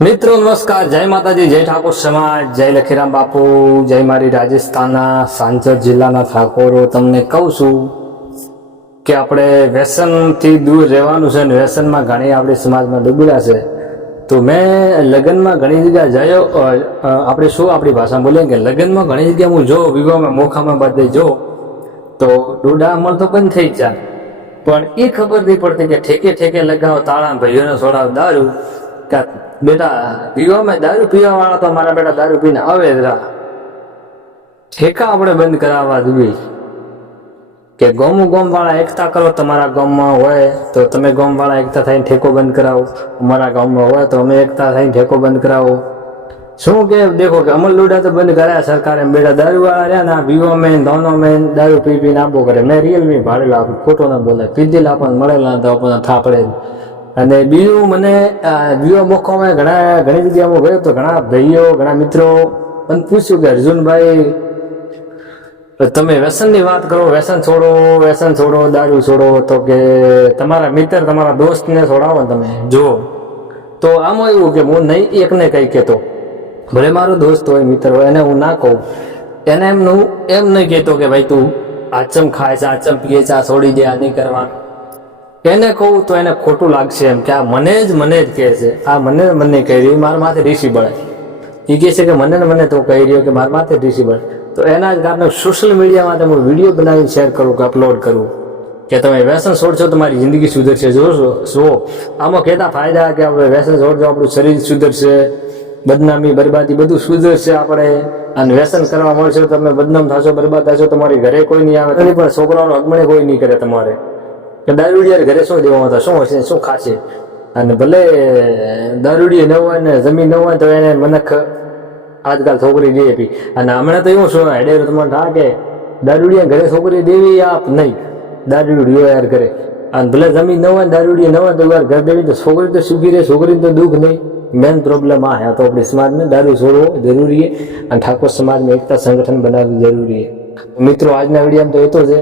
મિત્રો નમસ્કાર, જય માતાજી, જય ઠાકોર સમાજ, જય લખીરામ બાપુ, જય મારી રાજસ્થાનના સાંસદ જિલ્લાના ઠાકોરો. તમને કહું છું કે આપણે વ્યસનથી દૂર રહેવાનું છે ને વ્યસનમાં ઘણી આપણી સમાજમાં ડૂબેલા છે. તો મેં લગ્નમાં ઘણી જગ્યા જયો, આપણે શું આપણી ભાષામાં બોલીએ કે લગ્નમાં ઘણી જગ્યા હું જો વિવાહમાં મોખામાં બધે જો તો ડોડા અમલ તો બંધ થઈ જાય, પણ એ ખબર નહીં પડતી કે ઠેકે ઠેકે લગાવો તાળા, ભાઈઓને છોડાવ દારૂ. કે બેટા પીવામાં દારૂ પીવા વાળા તો મારા બેટા દારૂ પીને આવે જ રા. ઠેકા આપણે બંધ કરાવવા જોઈએ કે ગોમ વાળા એકતા કરો. તમારા ગામમાં હોય તો તમે ગામ વાળા એકતા થઈને ઠેકો બંધ કરાવો, અમારા ગામમાં હોય તો અમે એકતા થઈને ઠેકો બંધ કરાવો. શું કે દેખો કે અમલ લોડા તો બંધ કર્યા સરકારે, બેટા દારૂ વાળા રહ્યા ને વિવો મેન ધોનો મેન દારૂ પી પીને આપો કરે. મેં રિયલમી ભાડેલા આપું, ખોટો ના બોલે, પીધેલા આપણને મળેલા તો આપણને થાપડે. અને બીજું મને વિવો મોખોમાં ઘણી જગ્યાએ હું ગયો તો ઘણા ભાઈઓ ઘણા મિત્રો મને પૂછ્યું કે અર્જુનભાઈ તમે વ્યસનની વાત કરો, વ્યસન છોડો, દારૂ છોડો, તો કે તમારા મિત્ર તમારા દોસ્તને છોડાવો ને તમે જો. તો આમાં એવું કે હું નહીં એકને કંઈ કહેતો, ભલે મારો દોસ્ત હોય મિત્ર હોય એને હું ના કહું, એને એમ નહીં કહેતો કે ભાઈ તું આચમ ખાય છે, આચમ પીએ છે, આ છોડી દે, આ નહીં કરવાનું. એને કહું તો એને ખોટું લાગશે એમ કે આ મને જ કહે છે, આ મને કહી રહ્યું, મારા માથે ઋષિ બળે. એ કહે છે કે મને તો કહી રહ્યો કે મારા માથે ઋષિ બળે. તો એના જ કારણે સોશિયલ મીડિયામાં હું વિડીયો બનાવીને શેર કરું કે અપલોડ કરું કે તમે વ્યસન છોડશો તમારી જિંદગી સુધરશે. જો આમાં કહેતા ફાયદા કે આપણે વ્યસન છોડજો આપણું શરીર સુધરશે, બદનામી બરબાદી બધું સુધરશે આપણે. અને વ્યસન કરવા મળશે તમે બદનામ થશો, બરબાદ થશો, તમારી ઘરે કોઈ નહીં આવે, પણ છોકરાઓનો અગમણે કોઈ નહીં કરે તમારે. કે દારૂડિયા ઘરે શું દેવા હતા, શું હશે, શું ખાશે. અને ભલે દારૂડિયા ન હોય ને જમીન ન હોય તો એને મનખ આજકાલ છોકરી દે પી. અને હમણાં તો એવું શું હેડે તમારે થા કે દારૂડિયા ઘરે છોકરી દેવી આપ નહીં, દારૂડિયો યાર કરે. અને ભલે જમીન ન હોય દારૂડિયા ન હોય તો યાર ઘર દેવી તો છોકરી તો સુખી રહે, છોકરીને તો દુઃખ નહીં. મેન પ્રોબ્લેમ આ હે. તો આપણી સમાજને દારૂ છોડવો જરૂરી છે અને ઠાકોર સમાજમાં એકતા સંગઠન બનાવવું જરૂરી છે. મિત્રો આજના વિડીયોમાં તો એ તો છે.